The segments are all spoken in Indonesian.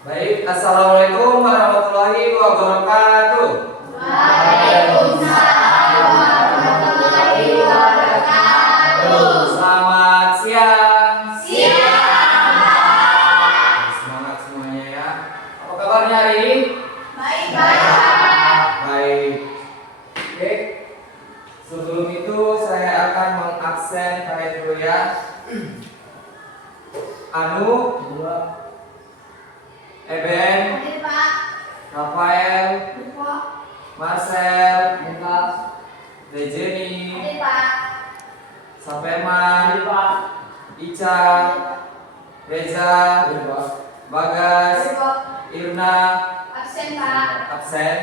Baik, assalamualaikum warahmatullahi wabarakatuh. Waalaikumsalam warahmatullahi wabarakatuh. Selamat siang. Siang. Semangat semuanya ya. Apa kabarnya hari ini? Baik. Baik. Oke. Sebelum itu saya akan mengabsen kalian dulu ya. Anu, Eben, Hadir Pak. Rafael, Hadir Pak. Marcel, Rejeni, Hadir Pak. Sapeman, Ica, Reza, Bagas, Hadir Pak. Irna, Absen Pak. absen.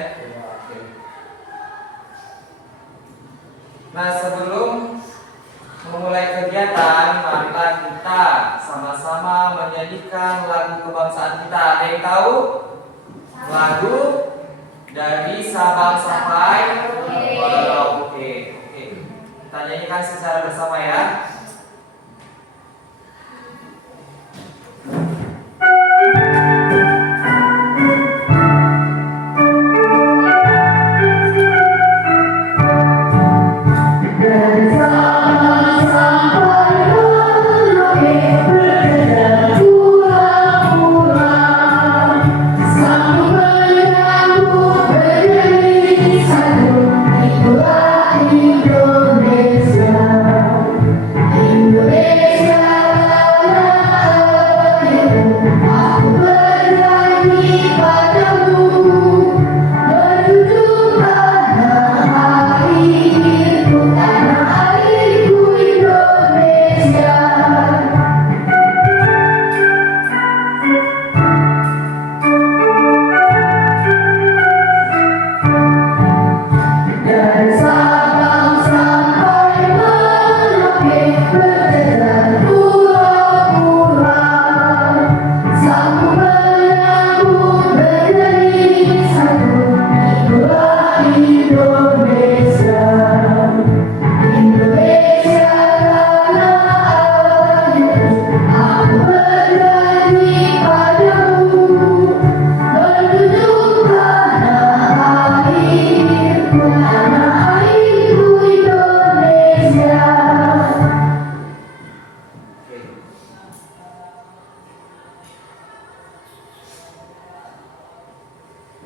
Nah, sebelum memulai kegiatan, marilah kita sama-sama menyanyikan lagu kebangsaan kita. Ada yang tahu? Lagu dari Sabang sampai Merauke. Oke. Kita nyanyikan secara bersama ya.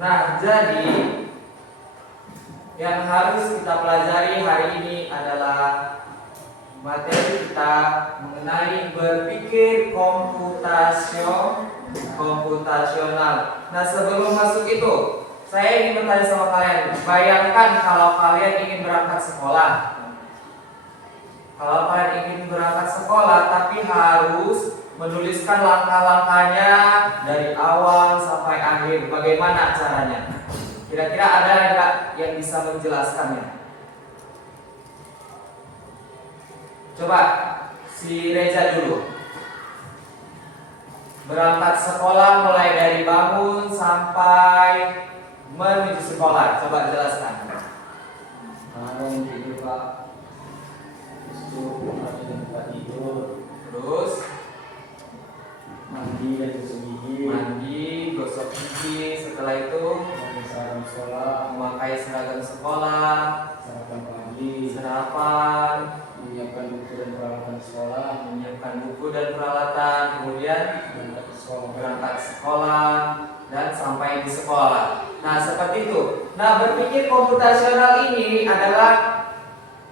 Nah, jadi yang harus kita pelajari hari ini adalah materi kita mengenai berpikir komputasional. Nah, sebelum masuk itu, saya ingin bertanya sama kalian. Bayangkan kalau kalian ingin berangkat sekolah. Kalau kalian ingin berangkat sekolah, tapi harus menuliskan langkah-langkahnya dari awal sampai akhir. Bagaimana caranya? Kira-kira ada nggak yang bisa menjelaskannya? Coba si Reza dulu. Berangkat sekolah mulai dari bangun sampai menuju sekolah. Coba jelaskan. Bangun tidur Pak, tempat tidur, Terus mandi dan gosok gigi, mandi, gosok gigi. Setelah itu pakai seragam sekolah, memakai seragam sekolah, sarapan pagi, sarapan, menyiapkan buku dan peralatan sekolah, menyiapkan buku dan peralatan, kemudian berangkat ke sekolah. berangkat sekolah dan sampai di sekolah. Nah, seperti itu. Nah, berpikir komputasional ini adalah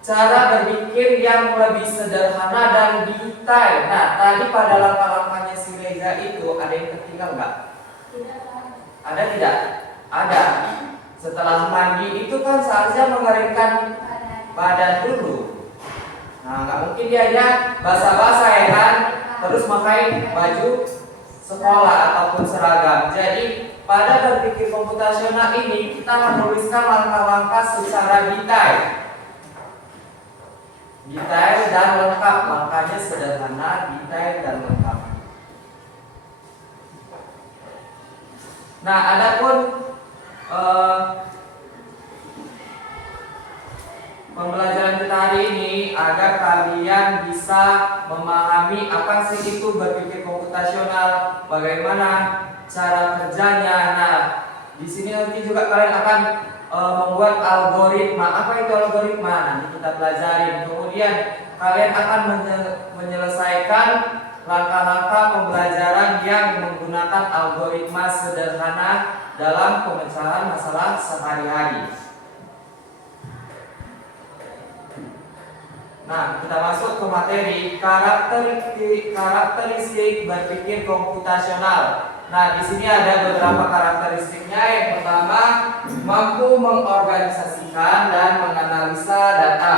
cara berpikir yang lebih sederhana dan detail. Nah, tadi pada langkah-langkahnya si Reza itu ada yang tertinggal nggak? Tidak Pak. Ada tidak? Ada. Setelah mandi itu kan seharusnya mengeringkan badan dulu. Nah, nggak mungkin dia hanya basah-basah ya kan, terus pakai baju sekolah ataupun seragam. Jadi pada berpikir komputasional ini kita menuliskan langkah-langkah secara detail dan lengkap. Langkahnya sederhana, detail dan lengkap. Nah, adapun pembelajaran kita hari ini agar kalian bisa memahami apa sih itu berpikir komputasional, bagaimana cara kerjanya. Nah, di sini nanti juga kalian akan membuat algoritma. Apa itu algoritma? Nanti kita pelajarin. Kemudian kalian akan menyelesaikan langkah-langkah pembelajaran yang menggunakan algoritma sederhana dalam pemecahan masalah sehari-hari. Nah, kita masuk ke materi karakteristik berpikir komputasional. Nah, di sini ada beberapa karakteristiknya. Yang pertama, mampu mengorganisasikan dan menganalisa data,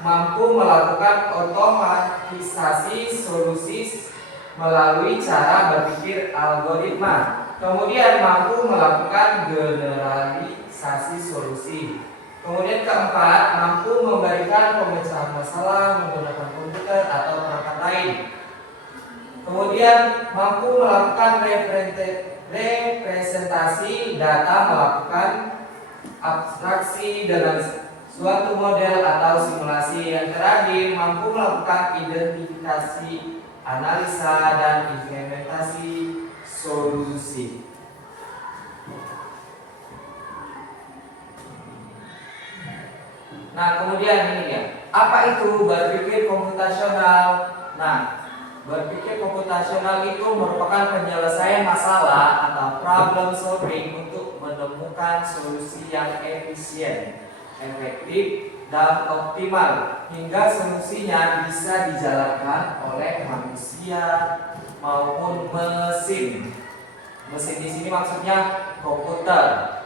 mampu melakukan otomatisasi solusi melalui cara berpikir algoritma. Kemudian mampu melakukan generalisasi solusi. Kemudian keempat, mampu memberikan pemecahan masalah menggunakan komputer atau perangkat lain. Kemudian mampu melakukan representasi data, melakukan abstraksi dengan suatu model atau simulasi. Yang terakhir, mampu melakukan identifikasi, analisa, dan implementasi solusi. Nah, kemudian ini ya, apa itu berpikir komputasional? Nah, berpikir komputasional itu merupakan penyelesaian masalah atau problem solving untuk menemukan solusi yang efisien, efektif, dan optimal hingga solusinya bisa dijalankan oleh manusia maupun mesin. Mesin di sini maksudnya komputer,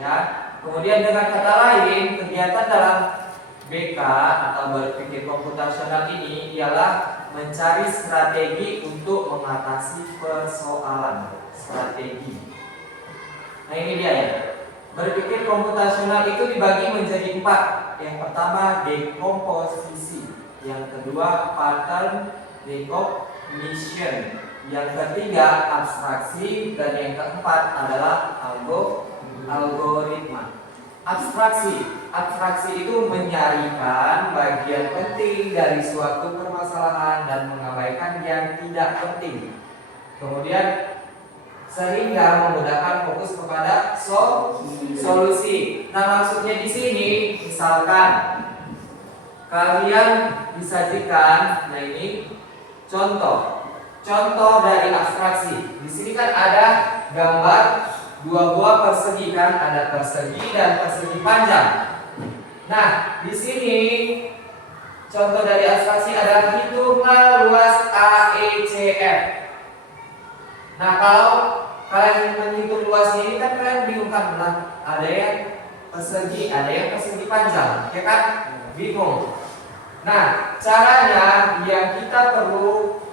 ya. Kemudian dengan kata lain, kegiatan dalam BK atau berpikir komputasional ini ialah mencari strategi untuk mengatasi persoalan. Strategi. Nah, ini dia ya. Berpikir komputasional itu dibagi menjadi 4. Yang pertama, dekomposisi. Yang kedua, pattern recognition. Yang ketiga, abstraksi. Dan yang keempat adalah algoritma. Abstraksi itu menyarikan bagian penting dari suatu permasalahan dan mengabaikan yang tidak penting. Kemudian sehingga memudahkan fokus kepada solusi. Nah, maksudnya di sini misalkan kalian disajikan, nah ini contoh dari abstraksi. Di sini kan ada gambar dua buah persegi, kan ada persegi dan persegi panjang. Nah, di sini contoh dari abstraksi adalah hitunglah luas AECF. Nah, kalau kalian menghitung luasnya ini kan kalian bingung kan, ada yang persegi, ada yang persegi panjang, ya kan? Bingung. Nah, caranya yang kita perlu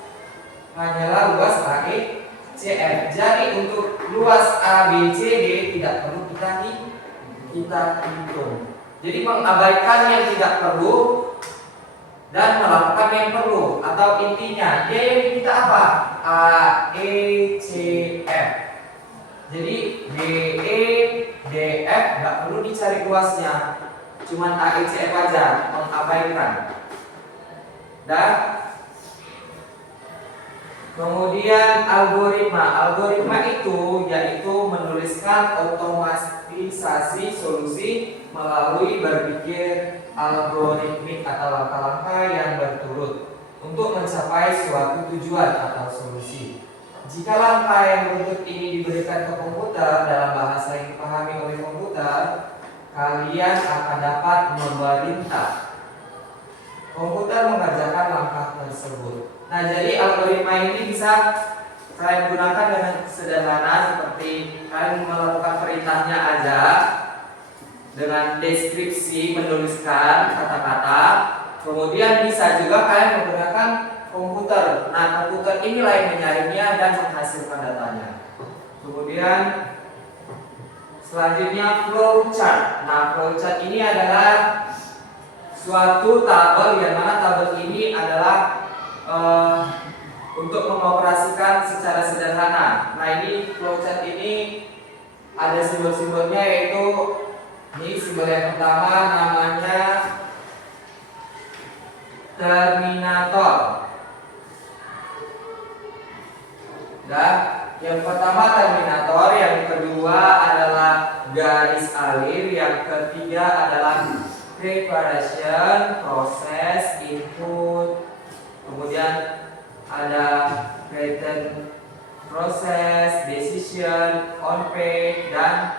hanyalah luas AECF. Jadi untuk luas ABCD tidak perlu kita hitung. Jadi mengabaikan yang tidak perlu dan melakukan yang perlu, atau intinya dia yang kita apa? AECF. Jadi DE, DF nggak perlu dicari luasnya, cuman AECF aja, mengabaikan. Dan kemudian algoritma itu yaitu menuliskan otomatisasi solusi melalui berpikir algoritmik atau langkah-langkah yang berturut untuk mencapai suatu tujuan atau solusi. Jika langkah yang berikut ini diberikan ke komputer dalam bahasa yang dipahami oleh komputer, kalian akan dapat memerintah komputer mengerjakan langkah tersebut. Nah, jadi algoritma ini bisa kalian gunakan dengan sederhana, seperti kalian melakukan perintahnya aja dengan deskripsi, menuliskan kata-kata. Kemudian bisa juga kalian menggunakan komputer. Nah, komputer inilah yang menyaringnya dan menghasilkan datanya. Kemudian selanjutnya flowchart. Nah, flowchart ini adalah suatu tabel yang mana tabel ini adalah untuk mengoperasikan secara sederhana. Nah, ini flowchart ini ada simbol-simbolnya, yaitu ini simbol yang pertama namanya terminator. Nah, yang pertama terminator, yang kedua adalah garis alir, yang ketiga adalah preparation, proses, input, kemudian ada pattern, proses, decision, on page, dan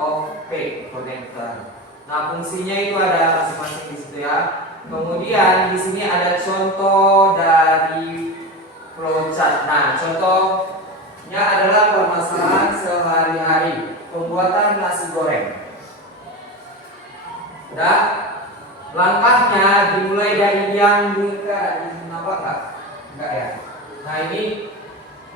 off page connector. Nah, fungsinya itu ada masing-masing di situ ya. Kemudian di sini ada contoh dari flowchart. Nah, contohnya adalah permasalahan sehari-hari, pembuatan nasi goreng. Nah, langkahnya dimulai dari yang lingkaran, enggak ya? Nah, ini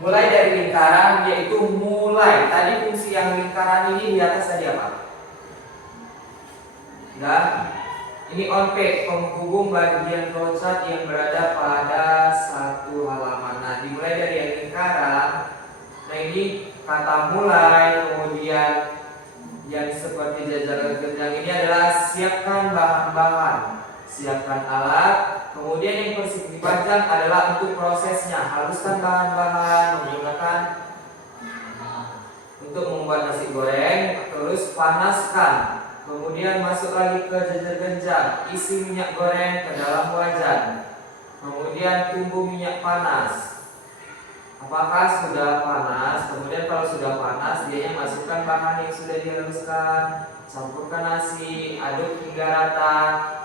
mulai dari lingkaran, yaitu mulai. Tadi fungsi yang lingkaran ini di atas tadi apa? Nah, ini on page, penghubung bagian flowchart yang berada pada satu halaman. Nah, dimulai dari yang lingkaran. Nah, ini kata mulai, kemudian yang seperti jajaran genjang ini adalah siapkan bahan-bahan, siapkan alat. Kemudian yang persegi panjang adalah untuk prosesnya, haluskan bahan-bahan menggunakan untuk membuat nasi goreng. Terus panaskan, kemudian masuk lagi ke jajar genjang, isi minyak goreng ke dalam wajan, kemudian tunggu minyak panas. Apakah sudah panas? Kemudian kalau sudah panas, dia masukkan bahan yang sudah dihaluskan, campurkan nasi, aduk hingga rata,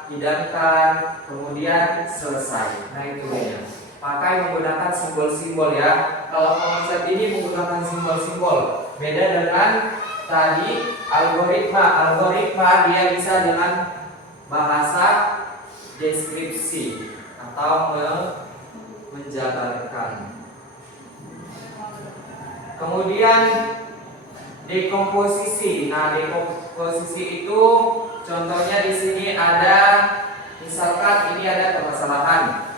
hidangkan, kemudian selesai. Nah, itu dia. Pakai menggunakan simbol-simbol ya. Kalau konsep ini menggunakan simbol-simbol. Beda dengan tadi algoritma dia bisa dengan bahasa deskripsi atau menjabarkan. Kemudian dekomposisi. Nah, dekomposisi itu contohnya di sini ada, misalkan ini ada permasalahan.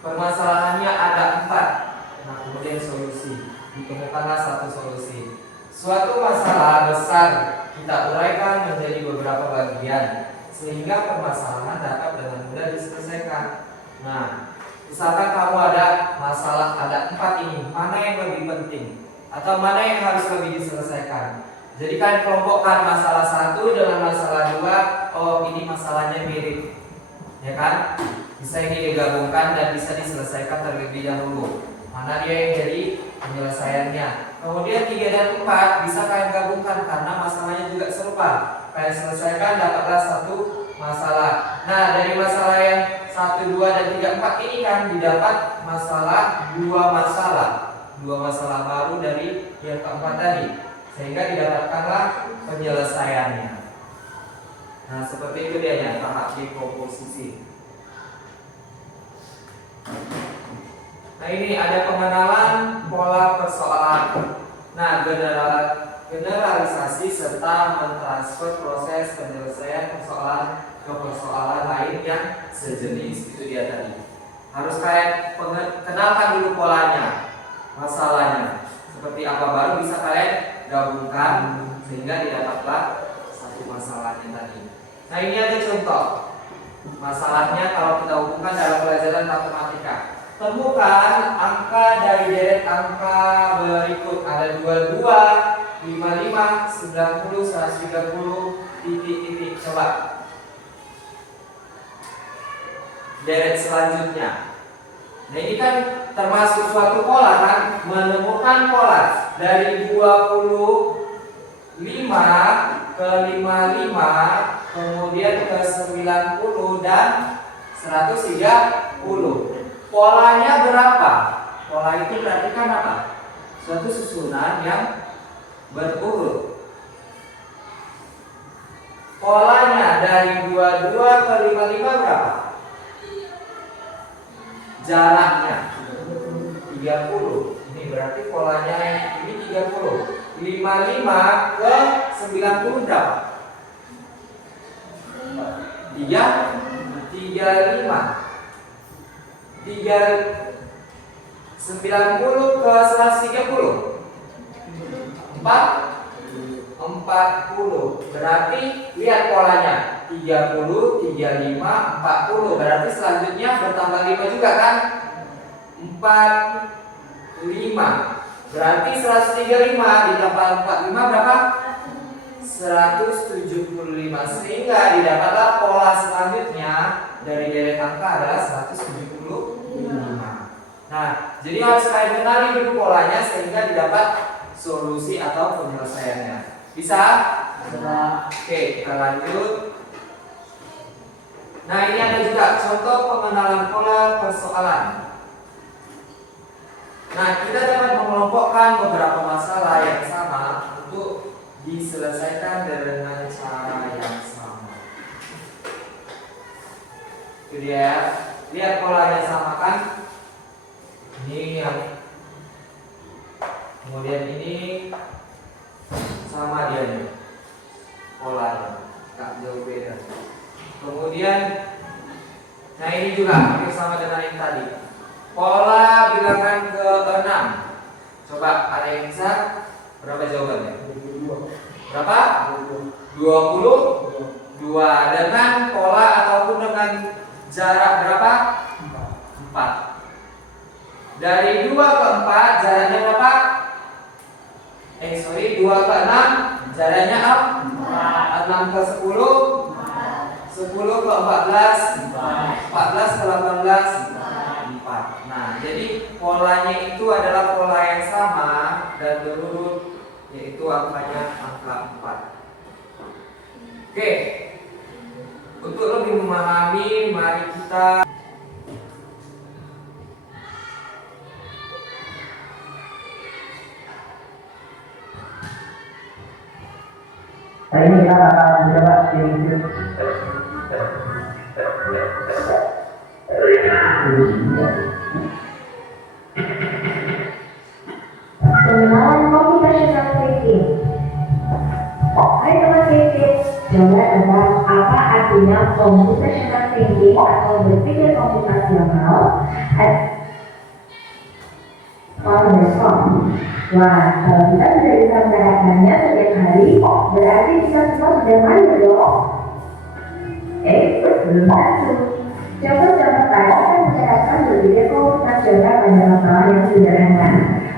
Permasalahannya ada 4. Nah, kemudian solusi. Ditemukanlah satu solusi. Suatu masalah besar kita uraikan menjadi beberapa bagian sehingga permasalahan dapat dengan mudah diselesaikan. Nah, misalkan kamu ada masalah, ada 4 ini, mana yang lebih penting atau mana yang harus lebih diselesaikan. Jadi kan kelompokkan masalah 1 dengan masalah 2. Oh, ini masalahnya mirip, ya kan? Bisa ini digabungkan dan bisa diselesaikan terlebih dahulu. Mana dia yang jadi penyelesaiannya. Kemudian 3 dan 4 bisa kalian gabungkan karena masalahnya juga serupa. Kalian selesaikan, dapatlah satu masalah. Nah, dari masalah yang 1, 2, dan 3, 4 ini kan didapat masalah 2 masalah. 2 masalah baru dari yang keempat tadi, sehingga didapatkanlah penyelesaiannya. Nah, seperti itu dia tahap dekomposisi. Nah, ini ada pengenalan pola persoalan. Nah, generalisasi serta mentransfer proses penyelesaian persoalan ke persoalan lain yang sejenis. Itu dia tadi. Harus kalian kenalkan dulu polanya, masalahnya seperti apa, baru bisa kalian gabungkan sehingga didapatlah satu masalahnya tadi. Nah, ini ada contoh masalahnya kalau kita hubungkan dalam pelajaran matematika. Temukan angka dari deret angka berikut. Ada 22, 55, 90, 130, titik-titik. Coba deret selanjutnya. Nah, ini kan termasuk suatu pola kan, menemukan pola dari 25 ke 55, kemudian ke 90 dan 130. Polanya berapa? Pola itu berarti kan apa? Suatu susunan yang berurut. Polanya dari 22 ke 55 berapa? Jaraknya 30. Ini berarti polanya ini 30. 55 ke 90 berapa? 35. 90 ke 130 4 40. Berarti lihat polanya. 30, 35, 40. Berarti selanjutnya bertambah 5 juga kan? 45. Berarti 135 ditambah 45 berapa? 175. Sehingga didapatlah pola selanjutnya dari deret angka adalah 175. Nah, jadi harus kalian kenali dulu polanya sehingga didapat solusi atau penyelesaiannya. Bisa? Oke, kita lanjut. Nah, ini ada juga contoh pengenalan pola persoalan. Nah, kita dapat mengelompokkan beberapa masalah yang sama untuk diselesaikan dengan cara yang sama. Itu dia. Lihat polanya sama kan? Ini yang kemudian ini sama dia nih polanya, tak jauh beda. Kemudian, nah ini juga hampir sama dengan yang tadi. Pola bilangan ke-6. Coba ada yang bisa? Berapa jawabannya? Berapa? 22 dengan pola ataupun dengan jarak berapa? 4. Dari 2 ke 4 jaraknya berapa? 2 ke 6 jaraknya 6 ke 10, 10 ke 14, 14 ke 18, 4. Nah, jadi polanya itu adalah pola yang sama dan berurut, yaitu angkanya angka 4. Oke. Untuk lebih memahami, mari kita Hari ini kita akan mencoba prinsip pengenalan computational thinking. Hai teman thinking, coba tebak apa artinya computational thinking atau berpikir komputasional? Wah, kalau kita sudah bisa menerapkannya setiap hari, berarti kita semua sudah mandiri dong. Belum tentu. Coba tadi kan menerapkan berpikir komputasional pada masalah yang sederhana.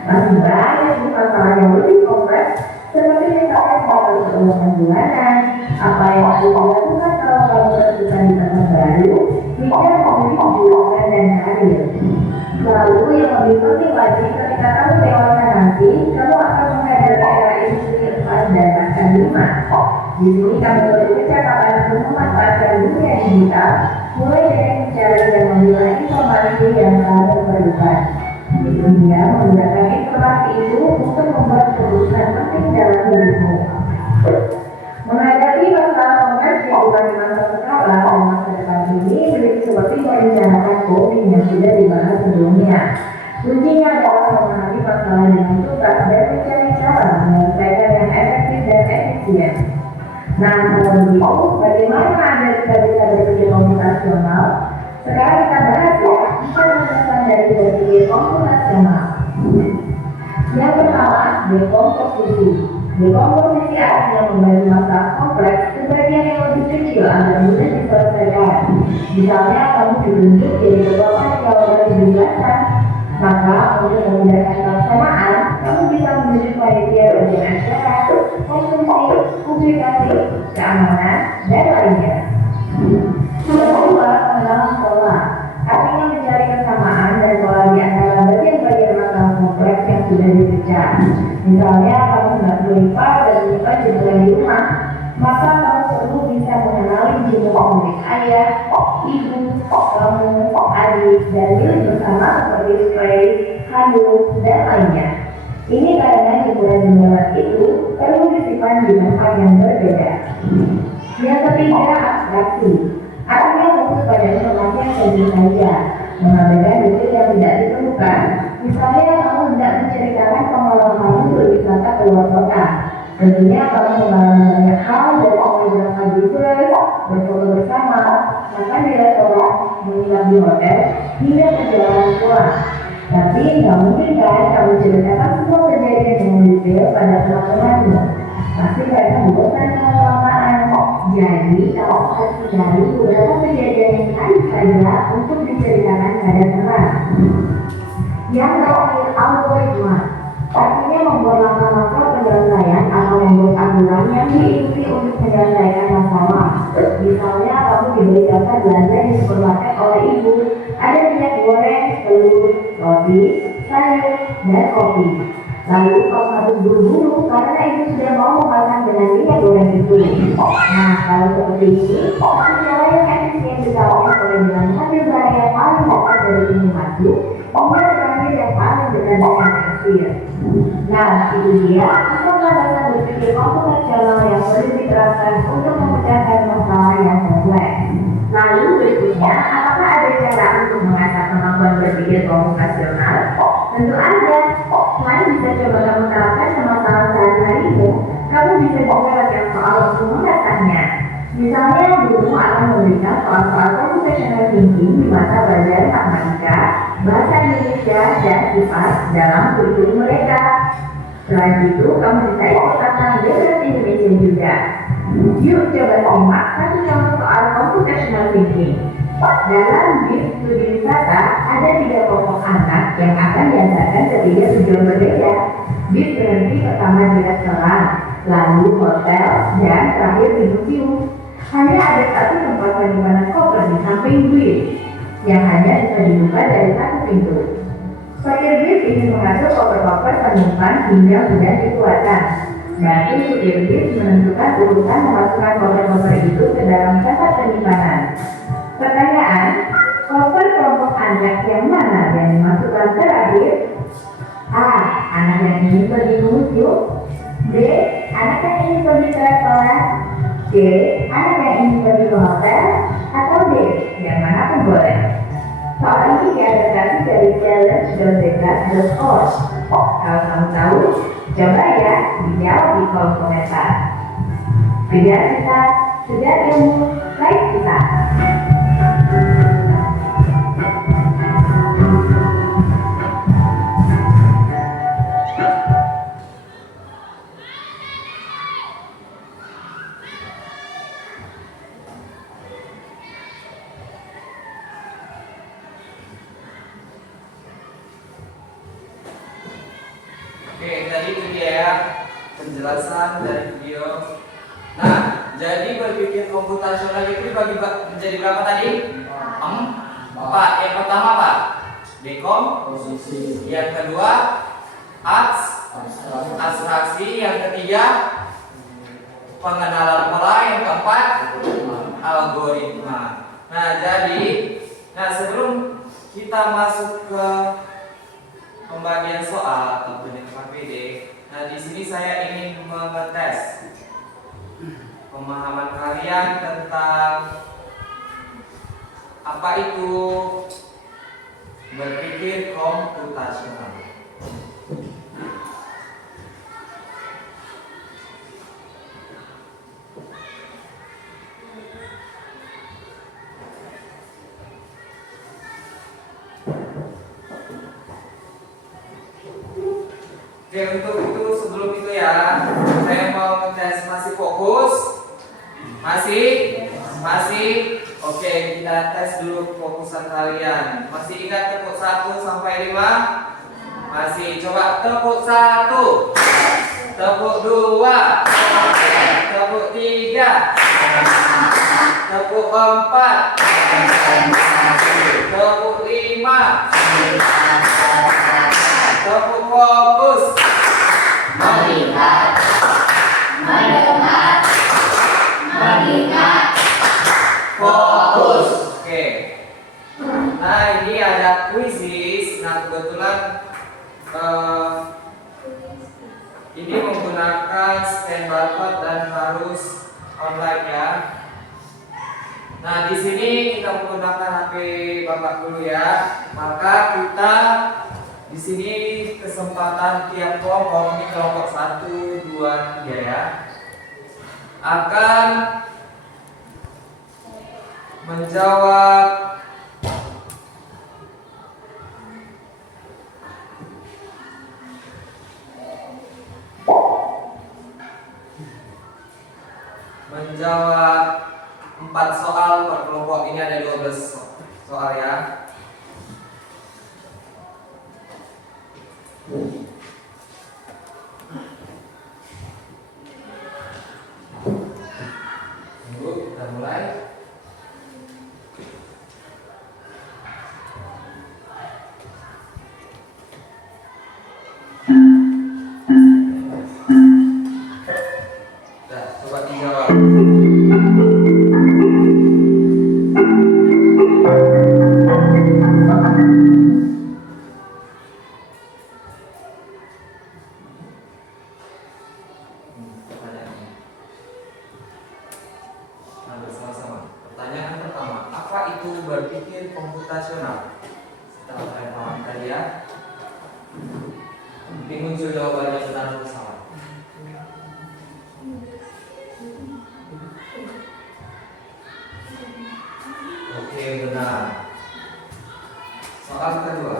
Masih banyak masalah yang lebih kompleks, seperti misalnya soal keuangan bulanan, apa yang harus dilakukan kalau kamu terlibat di tempat baru, hingga memilih jurusan dan karir. Lalu yang lebih penting lagi, ketika kamu dewasa nanti, kamu akan menghadapi era industri 4 dan bahkan 5. Di sini kamu perlu kecakapan untuk memanfaatkan dunia digital, mulai dari mencari dan memilah informasi yang kamu perlukan. Sehingga menggunakan informasi itu untuk membuat keputusan penting dalam hidupmu. Menghadapi masalah kompleks kehidupan di masa sekarang dan masa depan ini belum seperti merencanakan coding yang sudah dibahas sebelumnya. Kuncinya adalah memahami masalah dengan tuntas dan mencari cara menyelesaikan yang efektif dan efisien. Nah, kalau begitu, bagaimana Anda bisa berpikir komputasional? Sekarang kita bahas ya, 4 landasan dari berpikir komputasional. Yang pertama, dekomposisi. Dekomposisi artinya membagi masalah kompleks ke bagian yang lebih kecil agar mudah diselesaikan. Misalnya, kamu ditunjuk jadi ketua jawaban dijelasan, maka untuk memudahkan pelaksanaan, kamu bisa menunjuk panitia bagian acara, konsumsi, publikasi, keamanan, dan lainnya. Kedua, pengenalan pola. Artinya mencari kesamaan dan pola di antara bagian-bagian masalah kompleks yang sudah dipecah. Misalnya, kamu hendak melipat dan menyimpan jumlah di rumah, maka kamu perlu bisa mengenali jumlah milik ayah, ibu, kamu, adik, dan milik bersama seperti spray, handuk, dan lainnya. Ini karena jumlah-jumlah itu perlu disimpan di tempat yang berbeda. Yang ketiga, abstraksi. Artinya fokus pada informasi yang penting saja, mengabaikan detail yang tidak diperlukan. Misalnya, kamu hendak menceritakan pengalaman kamu berwisata ke luar kota. Tentunya kamu mengalami banyak hal dari beberapa liburan, berfoto bersama, makan di restoran, menginap di hotel, hingga perjalanan pulang. Tapi nggak mungkin kan kamu ceritakan semua kejadian dengan detail pada teman-temanmu. Pasti mereka sekali beberapa kejadian yang tadi saja untuk diceritakan pada terang. Yang terakhir, algoritma. Artinya membuat langkah-langkah penyelesaian atau membuat aturan yang diikuti untuk menyelesaikan masalah. Misalnya, kamu diberi jatah belanja di supermarket oleh ibu. Ada minyak goreng, telur, roti, sayur, dan kopi. Lalu kau harus buru-buru karena ibu sudah mau makan dengan minyak goreng itu. Nah, kalau seperti ini, cara yang efisien dilakukan oleh dengan mengambil barang yang paling dekat dari pintu masuk, hingga terakhir yang paling dekat dengan kasir. Nah, itu dia kecerdasan berpikir komputasional yang perlu diterapkan untuk memecahkan masalah yang kompleks. Lalu berikutnya, apakah ada cara untuk mengasah kemampuan berpikir komputasional? Tentu ada. Selain bisa coba kamu terapkan ke masalah sehari-harimu, kamu bisa juga latihan soal untuk mengasahnya. Misalnya, guru akan memberikan soal-soal computational thinking di mata pelajaran matematika, bahasa Indonesia, dan IPA dalam kurikulum mereka. Selain itu, kamu bisa ikut tantangan geografi Indonesia juga. Yuk coba simak satu contoh soal computational thinking. Dalam BIS studi wisata, ada 3 kelompok anak yang akan diantarkan ke 3 tujuan berbeda. BIS berhenti pertama di restoran, lalu hotel, dan terakhir di museum. Hanya ada satu tempat penyimpanan koper di samping BIS, yang hanya bisa dibuka dari satu pintu. Supir BIS ingin mengatur koper-koper penumpang hingga sudah dikeluarkan. Bantu supir BIS menentukan urutan memasukkan koper-koper itu ke dalam tempat penyimpanan. Pertanyaan, koper kelompok anak yang mana yang dimasukkan terakhir? A. Anak yang ingin pergi ke museum. B. Anak yang ingin pergi ke restoran. C. Anak yang ingin pergi ke hotel. Atau D. Yang mana pun boleh. Soal ini diadaptasi dari challenge.bk.org. Kalau kamu tahu, coba ya dijawab di kolom komentar. Kejar kita, kejar ilmu, baik kita. Oke, tadi itu dia ya penjelasan dari video. Nah, jadi berpikir komputasional itu dibagi menjadi berapa tadi? 4. Yang pertama apa? Posisi. Yang kedua abstraksi. Yang ketiga pengenalan pola. Yang keempat algoritma. Nah, sebelum kita masuk ke pembagian soal atau KPD, nah di sini saya ingin mengetes pemahaman kalian tentang apa itu berpikir komputasional. Oke, untuk itu sebelum itu ya, saya mau ngetes masih fokus? Masih? Oke, kita tes dulu fokusan kalian. Masih ingat tepuk 1 sampai 5? Masih. Coba tepuk 1, tepuk 2, tepuk 3, tepuk 4, tepuk 5, tepuk fokus. Melihat, mendengar, mengingat, Fokus. Oke. Nah, ini ada kuisis. Nah, kebetulan ini menggunakan scan barcode dan harus online ya. Nah, di sini kita menggunakan HP Bapak dulu ya. Maka kita di sini kesempatan tiap kelompok, ini kelompok 1, 2, 3 ya, akan menjawab 4 soal per kelompok. Ini ada 12 soal ya. Tunggu, kita mulai. Nah, coba dijawab. Pertanyaannya. Nah, bersama-sama. Pertanyaan pertama, apa itu berpikir komputasional? Setelah saya paham tadi ya. Mungkin muncul jawabannya benar atau salah. Oke, benar. Soal kedua.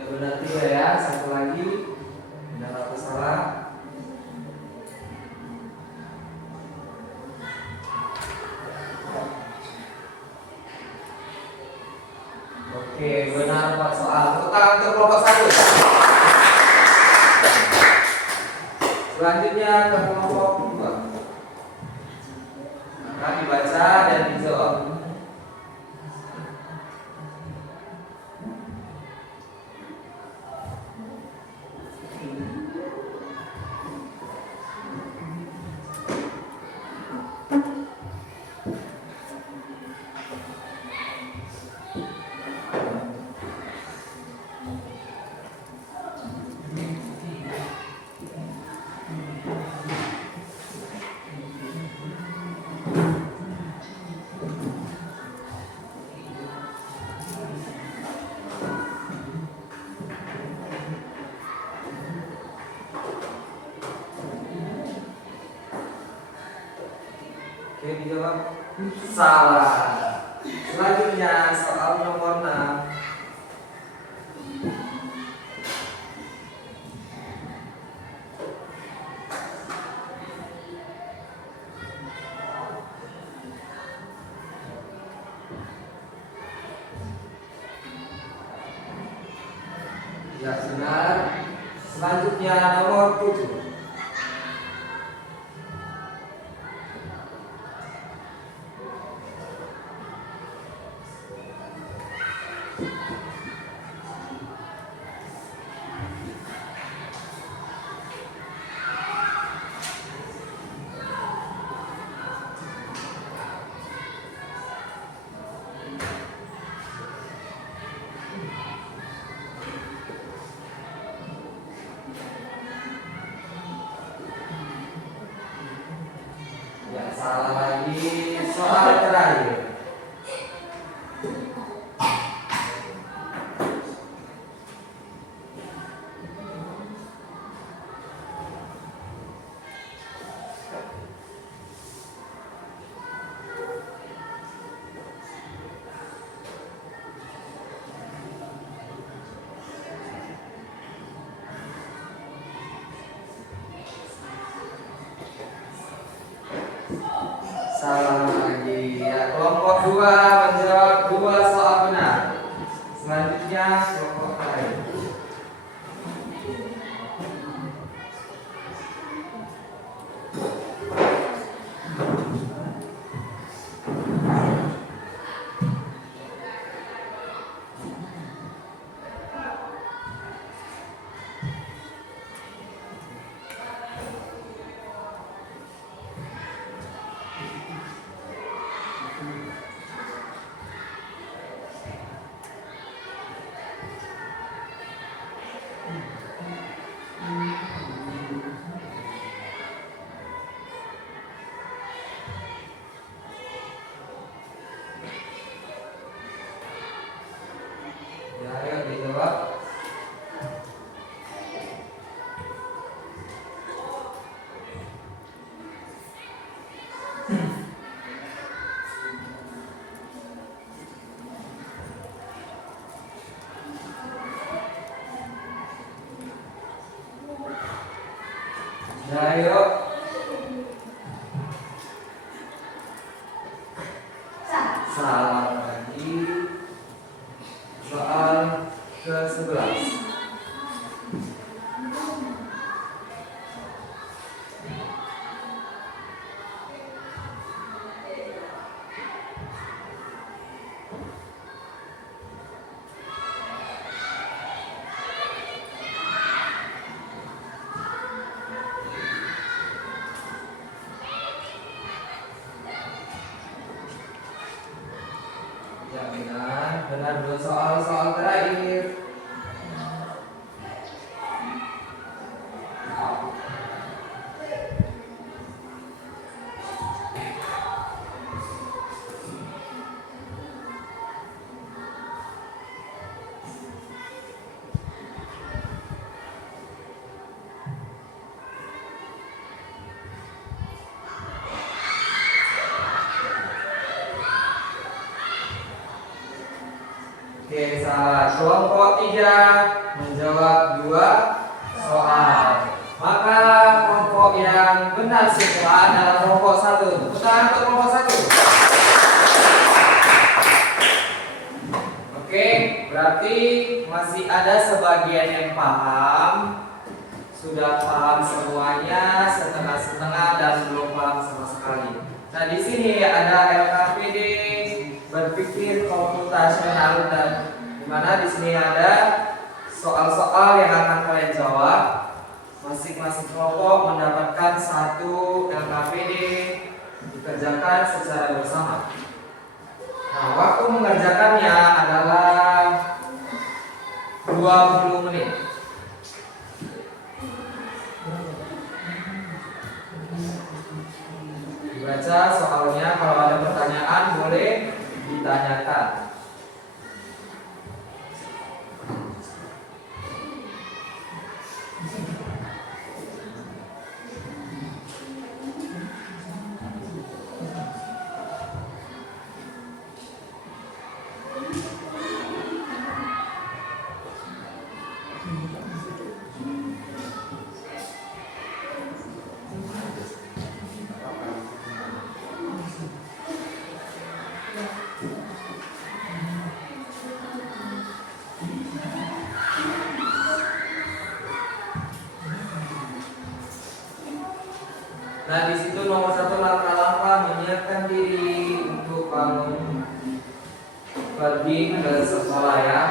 Ya benar tiga ya, satu lagi. Benar atau salah? Oke, benar 4 soal. Tepuk tangan untuk kelompok 1. Selanjutnya ke kelompok 2. Maka dibaca dan dijawab. Oke, dijawab salah. Selanjutnya soal nomor 6. Ya, benar. Selanjutnya nomor 7. Ya, salah lagi. Soal terakhir. Salah lagi. Ya, kelompok 2 menjawab 2 soal benar. Selanjutnya kelompok lain. Ya, yuk. Selamat pagi. Soal ke-11. Ya, benar dua soal terakhir. Oke, salah. Kelompok 3 menjawab 2 soal. Maka kelompok yang benar semua adalah kelompok 1. Tepuk tangan untuk kelompok 1. Oke, berarti masih ada sebagian yang paham. Sudah paham semuanya, setengah-setengah dan belum paham sama sekali. Nah, di sini ada LKPD berpikir komputasional, dan dimana di sini ada soal-soal yang akan kalian jawab. Masing-masing kelompok mendapatkan 1 LKPD, dikerjakan secara bersama. Nah, waktu mengerjakannya adalah 20 menit. Dibaca soalnya, kalau ada pertanyaan boleh ditanyakan. Nah, di situ nomor 1 langkah-langkah menyiapkan diri untuk bangun pergi ke sekolah ya.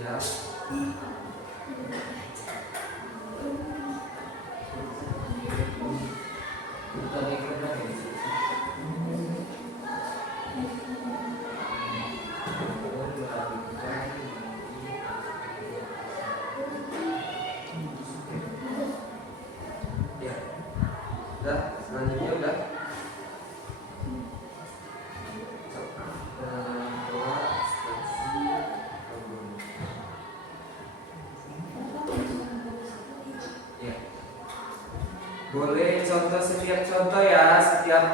Ya. Tadi kena ya. Ya. Udah, selanjutnya udah. Ya. Boleh contoh setiap contoh ya, setiap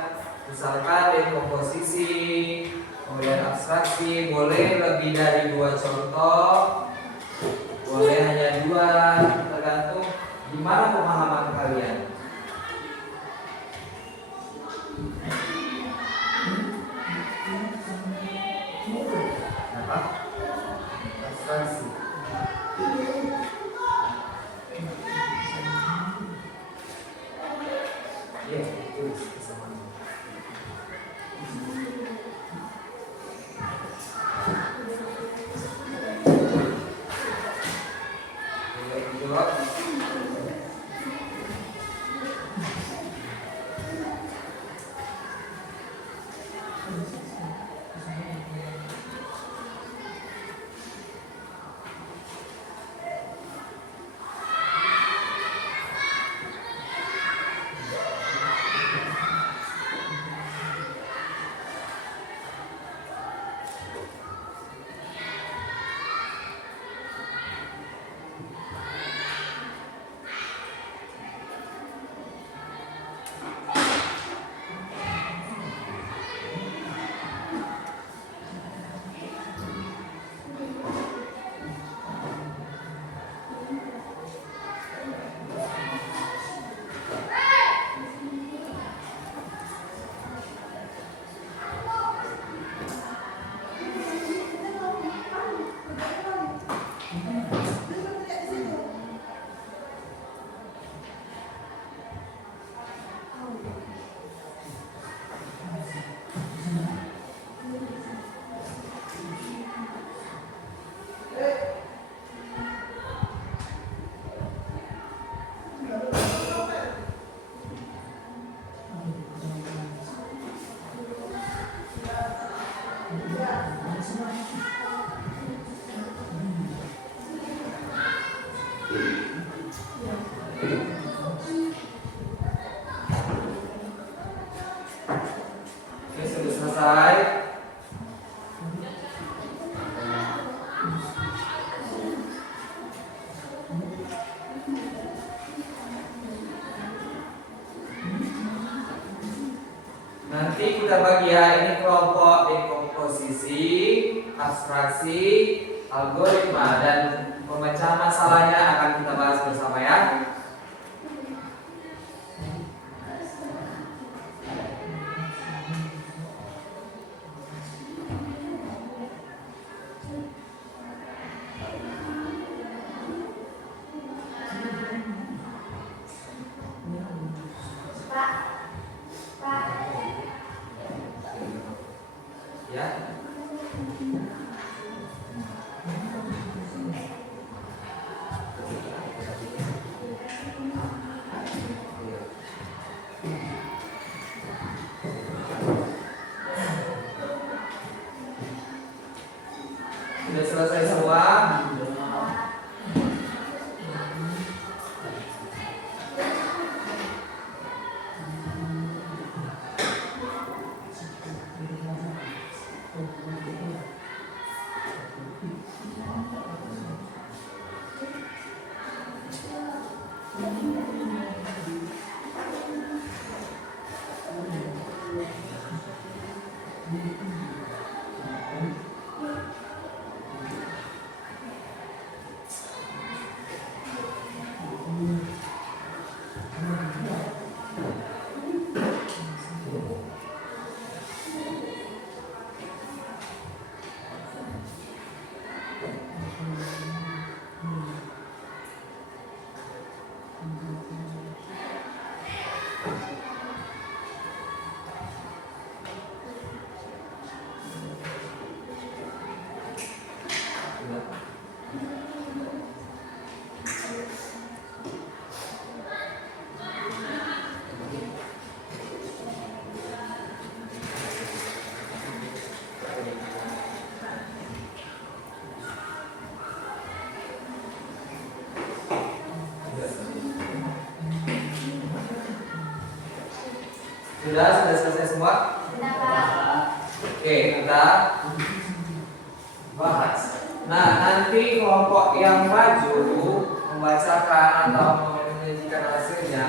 misalkan dekomposisi, kemudian abstraksi, boleh lebih dari 2 contoh, boleh hanya 2, tergantung gimana pemahaman kalian. Apa? Abstraksi. Iya, itu kesamaan. Boleh dijawab? Oke, sudah selesai. Nanti kita bagi ya, ini kelompok dekomposisi, abstraksi, algoritma, dan pemecahan masalahnya akan kita bahas bersama ya. Ya. Sudah selesai semua? Sudah selesai semua? Sudah, Pak. Oke, kita bahas. Nah, nanti kelompok yang maju membacakan atau menyajikan hasilnya,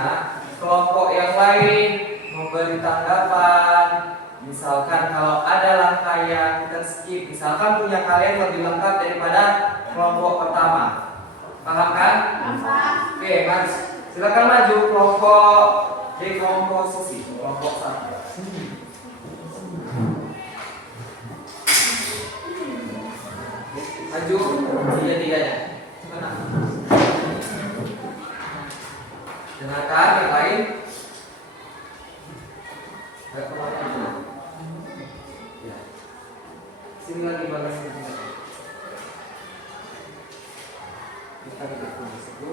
kelompok yang lain memberi tanggapan. Misalkan kalau ada langkah yang terskip, misalkan punya kalian lebih lengkap daripada kelompok pertama. Paham kan? Pak. Oke, mari silakan maju kelompok dekomposisi, kelompok 1. Maju tiga-tiganya. Mana? Dengarkan yang lain. Agak kemana? Ya. Sini lagi bagian sini. Kita lihat di situ.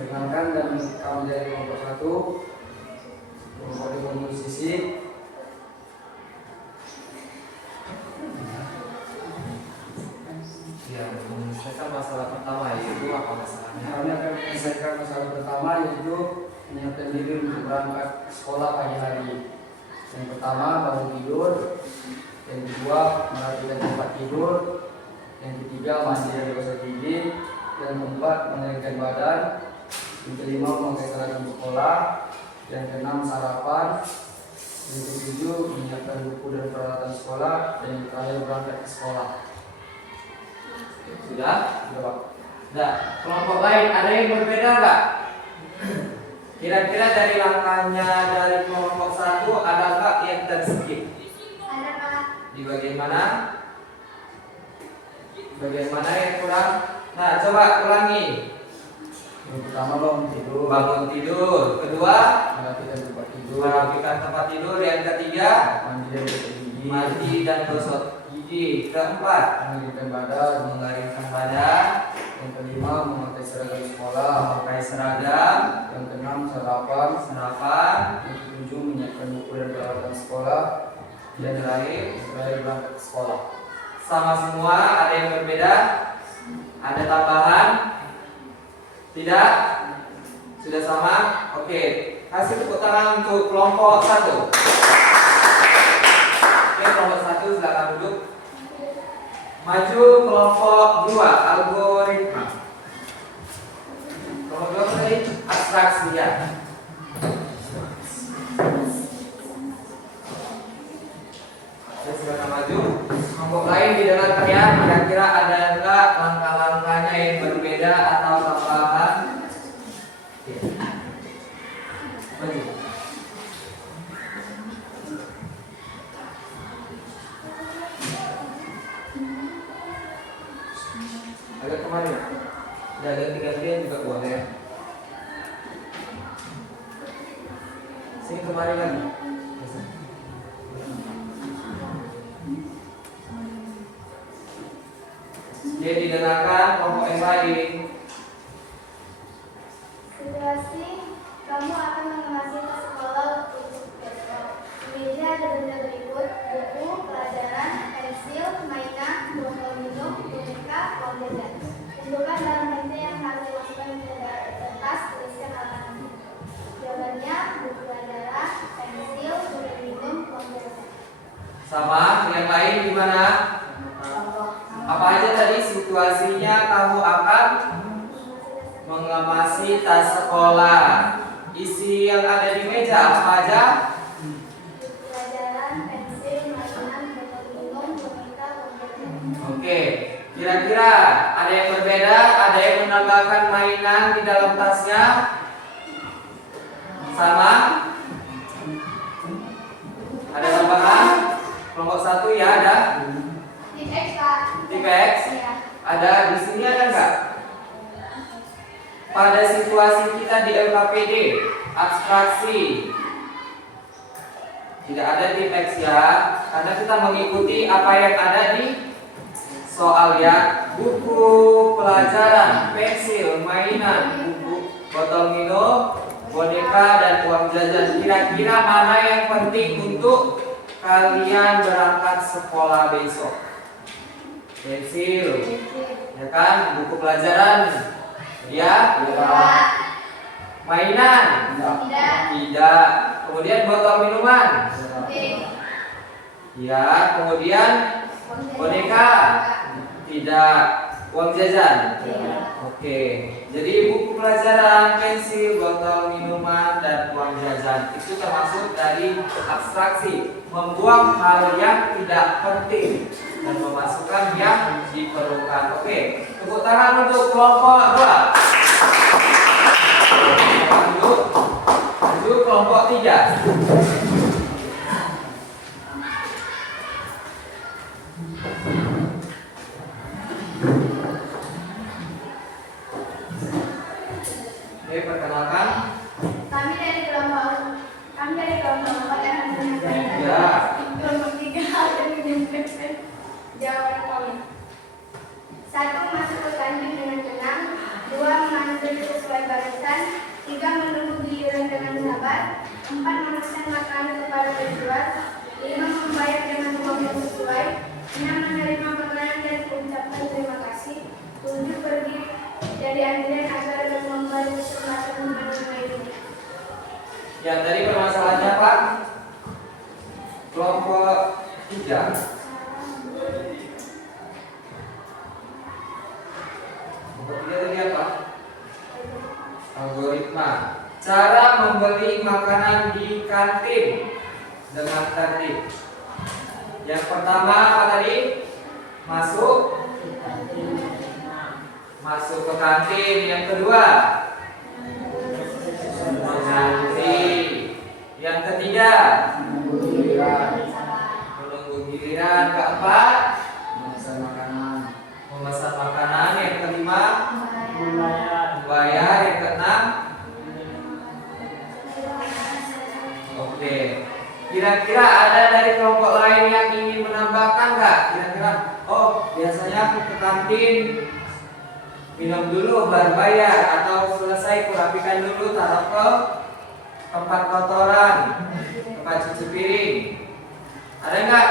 Perkenalkan dan kamu dari kelompok 1, kelompok dekomposisi. Ya, menyelesaikan masalah pertama yaitu apa masalahnya? Kami akan menyelesaikan masalah pertama yaitu menyiapkan diri untuk berangkat ke sekolah pagi hari. Yang pertama bangun tidur, yang kedua merapikan tempat tidur, yang ketiga mandi dan gosok gigi, yang keempat mengeringkan badan, yang kelima memakai seragam sekolah, yang keenam sarapan, yang ketujuh menyiapkan buku dan peralatan sekolah, dan yang terakhir berangkat ke sekolah. Sudah? Sudah, Pak. Nah, kelompok lain ada yang berbeda nggak? Kira-kira dari langkahnya dari kelompok 1 ada nggak yang terskip? Ada, Pak. Di bagian mana? Bagian mana yang kurang? Nah, coba ulangi. Yang pertama bangun tidur, Bangun tidur. Kedua, merapikan tempat tidur, merapikan tempat tidur. Yang ketiga, mandi dan gosok gigi, mandi dan gosok gigi. Keempat, mengeringkan badan, mengeringkan badan. yang kelima memakai seragam sekolah, Memakai seragam. yang keenam sarapan, Sarapan. yang ketujuh menyiapkan buku dan peralatan sekolah, Dan terakhir, yang terakhir berangkat ke sekolah. sama semua, ada yang berbeda? Ada tambahan? Tidak? Sudah sama? Oke, kasih tepuk tangan untuk kelompok 1. Oke, kelompok 1 silakan duduk. Maju kelompok 2, algoritma. Kelompok 2 tadi abstraksi ya. Oke, silakan maju. Kelompok lain didengarkan ya. Kira-kira ada enggak langkah-langkahnya yang berbeda atau tambahan? Oke. Maju. Agak kemari ya? Ya, ganti-gantian juga boleh. Sini kemari lagi. Dia didengarkan kelompok yang lain. Situasi, kamu akan mengemasi tas sekolah untuk besok. Di meja ada benda berikut: buku, pelajaran, pensil, mainan, botol minum, boneka, uang jajan. Tentukan dalam hente yang harus dimasukkan ke dalam tas, tuliskan alamatnya. Jawabannya: buku pelajaran, pensil, botol minum, uang jajan. Sama yang lain gimana? Apa aja tadi situasinya? Kamu akan mengemasi tas sekolah. Isi yang ada di meja apa aja? Pelajaran, pensil, mainan, botol minum, boneka, uang jajan. Oke, kira-kira ada yang berbeda? Ada yang menambahkan mainan di dalam tasnya? Sama? Ada tambahan? Kelompok 1 ya ada? Tip X, Pak. Tip X? Iya. Ada di sini ada nggak? Pada situasi kita di LKPD abstraksi tidak ada tip X ya, karena kita mengikuti apa yang ada di soal ya. Buku pelajaran, pensil, mainan, buku, botol minum, boneka dan uang jajan. Kira-kira mana yang penting untuk kalian berangkat sekolah besok? Pensil, ya kan? Buku pelajaran, ya? Pak. Mainan? Tidak. Tidak. Kemudian botol minuman? Oke. Ya. Kemudian boneka? Tidak. Uang jajan? Oke. Jadi buku pelajaran, pensil, botol minuman, dan uang jajan itu termasuk dari abstraksi, membuang hal yang tidak penting dan memasukkan yang diperlukan. Oke, tepuk tangan untuk kelompok 2. Lanjut kelompok 3. Oke, perkenalkan. Kami dari kelompok 4 yang akan menyampaikan Ya. kelompok 3 akan menyampaikan jawaban kami. 1. Masuk ke kantin dengan tenang. 2. Mengantri sesuai barisan. 3. Menunggu giliran dengan sabar. 4. Memesan makanan kepada penjual. 5. Membayar dengan uang yang sesuai. 6. Menerima makanan dan mengucapkan terima kasih. 7. Pergi dari antrian agar memberi kesempatan mengenai. Yang tadi permasalahannya Pak, kelompok 3. Kelompok 3 tadi apa? Algoritma. Cara membeli makanan di kantin dengan tertib. Yang pertama apa tadi? Masuk ke kantin. Yang kedua, mengantri. Yang ketiga, menunggu giliran. Keempat, memesan makanan. Yang kelima, membayar. Yang keenam, oke. Kira-kira ada dari kelompok lain yang ingin menambahkan nggak? Kira-kira, oh biasanya aku ke kantin minum dulu baru bayar, atau selesai kurapikan dulu taruh ke tempat kotoran, tempat cuci piring. Ada nggak?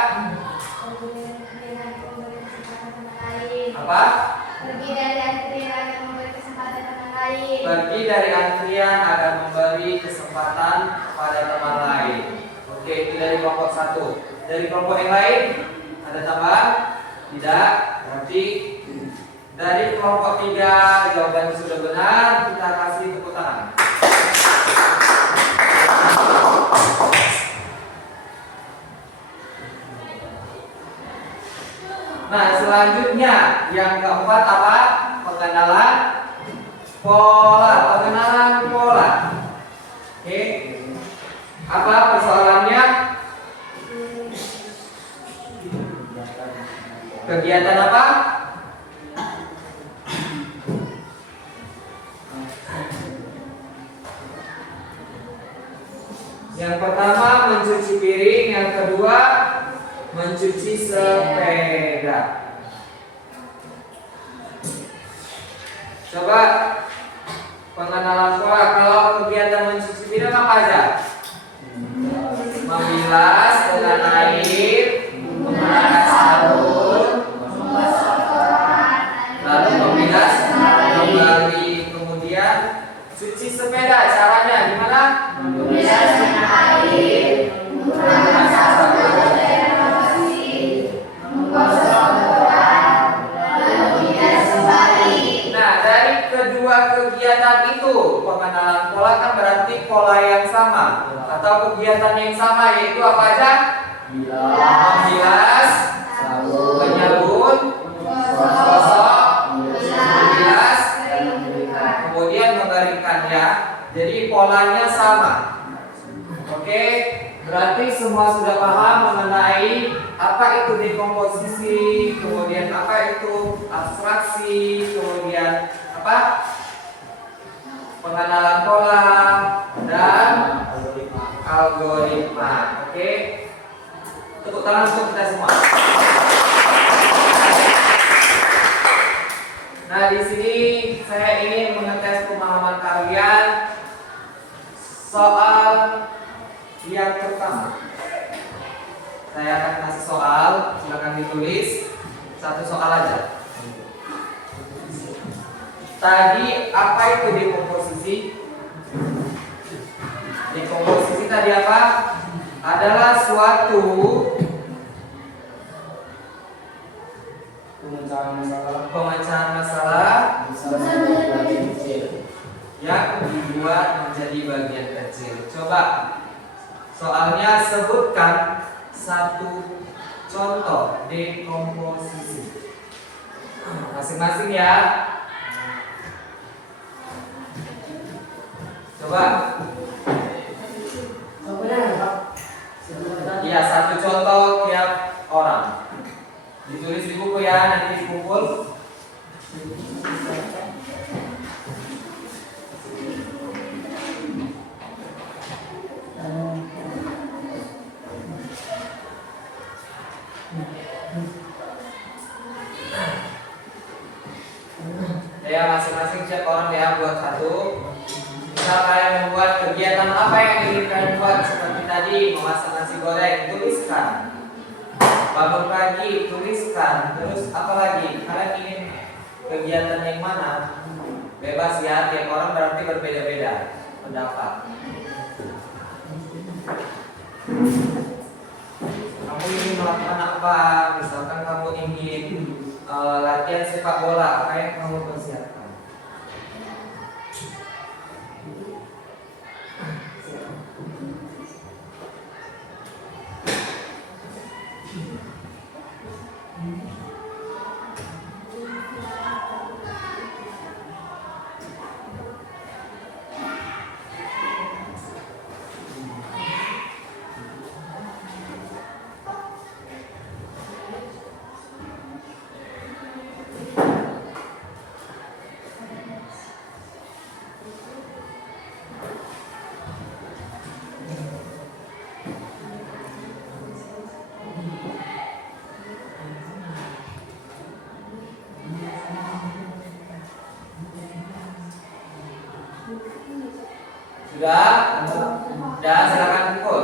Apa? Pergi dari antrian agar memberi kesempatan teman lain. Pergi dari antrian agar memberi kesempatan kepada teman lain. Oke, itu dari kelompok 1. Dari kelompok yang lain ada tambahan? Tidak. Berarti dari kelompok 3 jawabannya sudah benar. Kita kasih tepuk tangan. Nah, selanjutnya yang keempat apa? Pengenalan pola. Oke. Apa persoalannya? Kegiatan apa? Yang pertama mencuci piring, yang kedua mencuci sepeda. Coba pengenalan pola. Kalau kegiatan mencuci piring apa aja? Membilas dengan air, menggunakan sabun, lalu membilas kembali. Kemudian cuci sepeda, caranya gimana? Membilas dengan air, menggunakan sabun dan bersih, menggosok kotoran, lalu membilas kembali. Nah, dari kedua kegiatan itu, pengenalan pola kan berarti pola yang sama atau kegiatan yang sama, yaitu apa aja? Membilas, menyabun, menggosok, membilas, kemudian mengeringkan ya. Jadi polanya sama. Oke, berarti semua sudah paham mengenai apa itu dekomposisi, kemudian apa itu abstraksi, kemudian apa? Pengenalan pola dan algoritma. Oke. Tepuk tangan untuk kita semua. Nah, di sini saya ingin mengetes pemahaman kalian soal yang pertama. Saya akan kasih soal, silakan ditulis satu soal aja. Tadi apa itu dekomposisi? tadi apa? Adalah suatu pemecahan masalah yang dibuat menjadi bagian kecil. Coba soalnya sebutkan satu contoh dekomposisi masing-masing ya. Coba. Iya, satu contoh tiap orang. Ditulis di buku ya, nanti dikumpul. Ya, masing-masing setiap orang ya buat satu. Misal kalian membuat kegiatan apa yang ingin kalian buat, seperti tadi memasak nasi goreng, tuliskan. Bangun pagi, tuliskan. Terus apa lagi? Kalian ingin kegiatan yang mana? Bebas ya, tiap orang berarti berbeda-beda pendapat. Kamu ingin melakukan apa? Misalkan kamu ingin latihan sepak bola, apa yang kamu persiapkan? Sudah? Sudah, silakan pukul.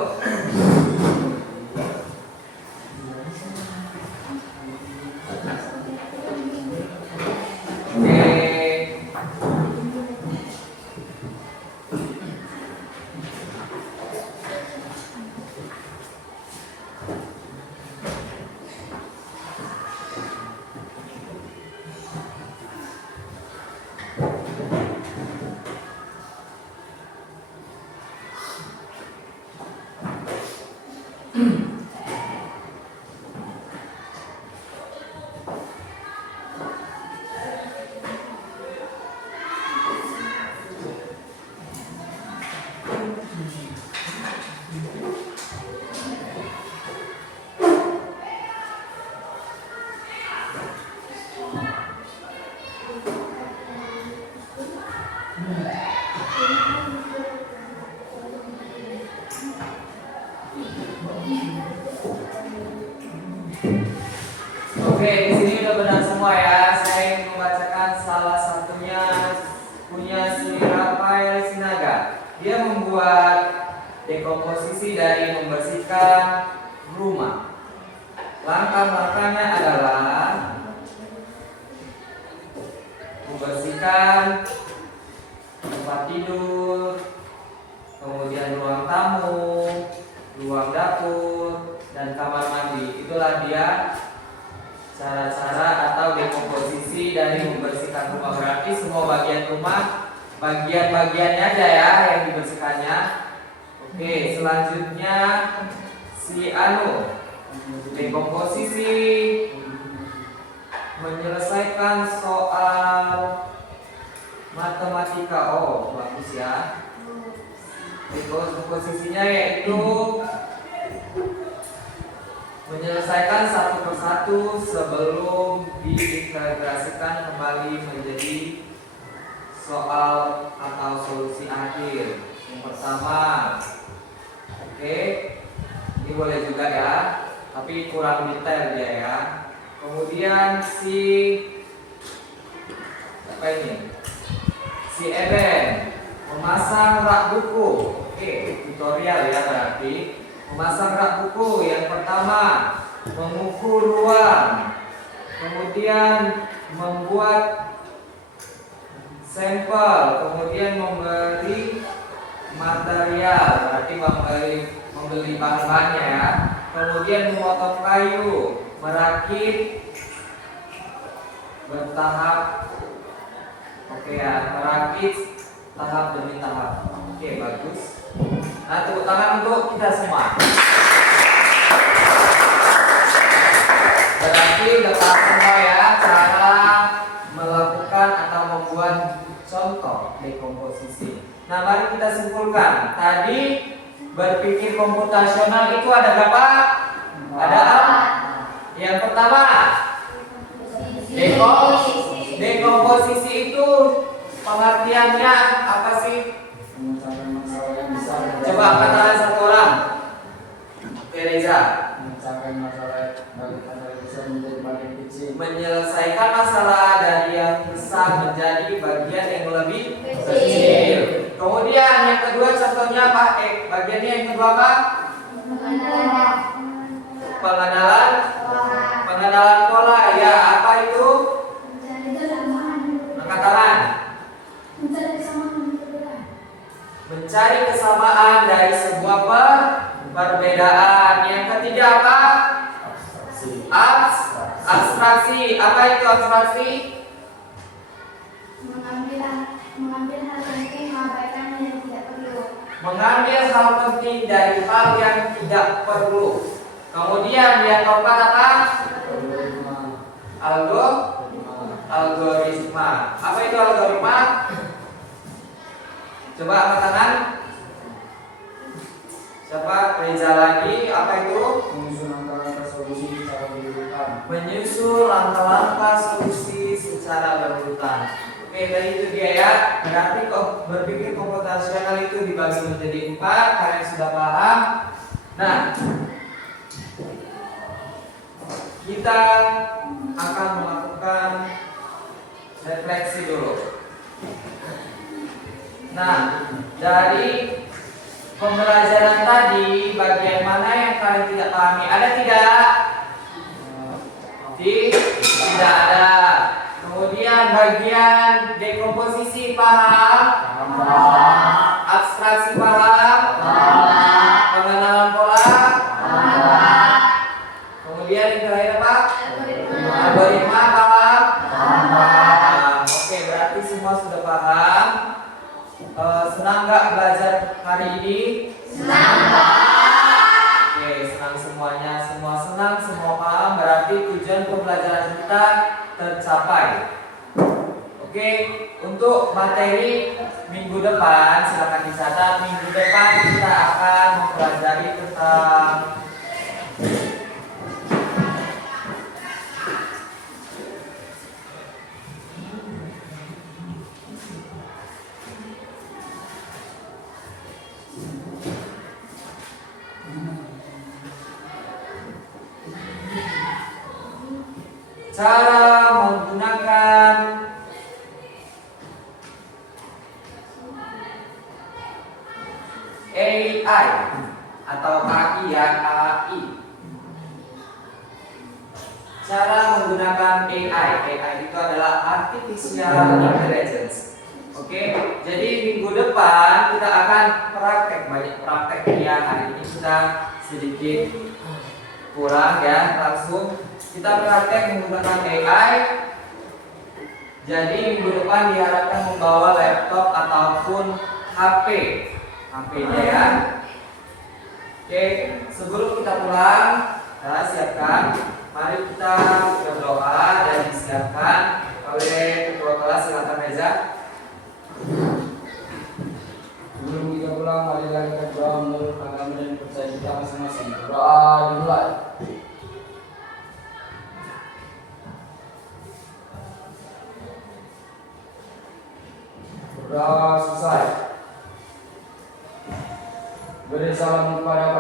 Oke, di sini udah benar semua ya. Saya ingin membacakan salah satunya punya si Rafael Sinaga. Dia membuat dekomposisi dari membersihkan rumah. Langkah-langkahnya adalah membersihkan tempat tidur, kemudian ruang tamu, ruang dapur, dan kamar mandi. Itulah dia cara-cara atau dekomposisi dari membersihkan rumah. Berarti semua bagian rumah, bagian-bagiannya aja ya yang dibersihkannya. Oke, selanjutnya si Anu, dekomposisi menyelesaikan soal matematika. Oh, bagus ya. Dekomposisinya yaitu menyelesaikan satu persatu sebelum diintegrasikan kembali menjadi soal atau solusi akhir. Yang pertama, oke, ini boleh juga ya, tapi kurang detail dia ya. Kemudian si apa ini? Si Eben memasang rak buku. Oke, tutorial ya berarti. Memasang rak buku yang pertama, mengukur ruang, kemudian membuat sampel, kemudian memberi material, berarti membeli bahan-bahannya ya. Kemudian memotong kayu, merakit bertahap. Oke ya, merakit tahap demi tahap. Oke, bagus. Nah, tepuk tangan untuk kita semua. Berarti udah paham semua ya cara melakukan atau membuat contoh dekomposisi. Nah, mari kita simpulkan. Tadi berpikir komputasional itu ada berapa? Ada apa? Yang pertama, dekomposisi itu pengertiannya apa sih? Memecahkan masalah yang besar. Coba katakan satu orang. Oke, Reza. Memecahkan masalah yang besar menjadi bagian kecil. Menyelesaikan masalah dari yang besar menjadi bagian yang lebih kecil. Kemudian yang kedua contohnya apa? Bagiannya yang kedua apa? Pengenalan pola. Ya, apa itu? Angkat tangan. Mencari kesamaan dari sebuah perbedaan. Yang ketiga apa? Abstraksi. Apa itu abstraksi? Mengambil hal penting, mengabaikan yang tidak perlu. Mengambil hal penting dari hal yang tidak perlu. Kemudian yang keempat apa? Algoritma. Apa itu algoritma? Coba angkat tangan. Siapa? Reza lagi. Apa itu? Menyusun langkah-langkah solusi secara berurutan. Menyusul langkah-langkah solusi secara berurutan. Oke, tadi itu dia ya. Berarti berpikir komputasional itu dibagi menjadi 4. Kalian sudah paham? Nah, kita akan melakukan refleksi dulu. Nah, dari pembelajaran tadi, bagian mana yang kalian tidak pahami? Ada tidak? Tidak ada. Kemudian bagian dekomposisi paham? Abstraksi paham? Pengenalan pola? Kemudian yang terakhir apa? Algoritma paham? Oke, berarti semua sudah paham. Senang nggak belajar hari ini? Senang, Pak. Oke, senang semuanya. Semua senang, semua paham. Berarti tujuan pembelajaran kita tercapai. Oke, untuk materi minggu depan silakan dicatat. Minggu depan kita akan mempelajari tentang cara menggunakan AI atau AI ya, AI. Cara menggunakan AI. AI itu adalah artificial intelligence. Oke, jadi minggu depan kita akan praktek, banyak praktek ya. Hari ini kita sedikit kurang ya, langsung kita praktek menggunakan AI. Jadi minggu depan diharapkan membawa laptop ataupun HP-nya ya. Oke, sebelum kita pulang, kita siapkan. Mari kita berdoa dan disiapkan oleh ketua kelas. Silakan Reza. Sebelum kita pulang, mari kita berdoa menurut agama dan percaya kita masing-masing. Doa dimulai. Berdoa selesai. Beri salam kepada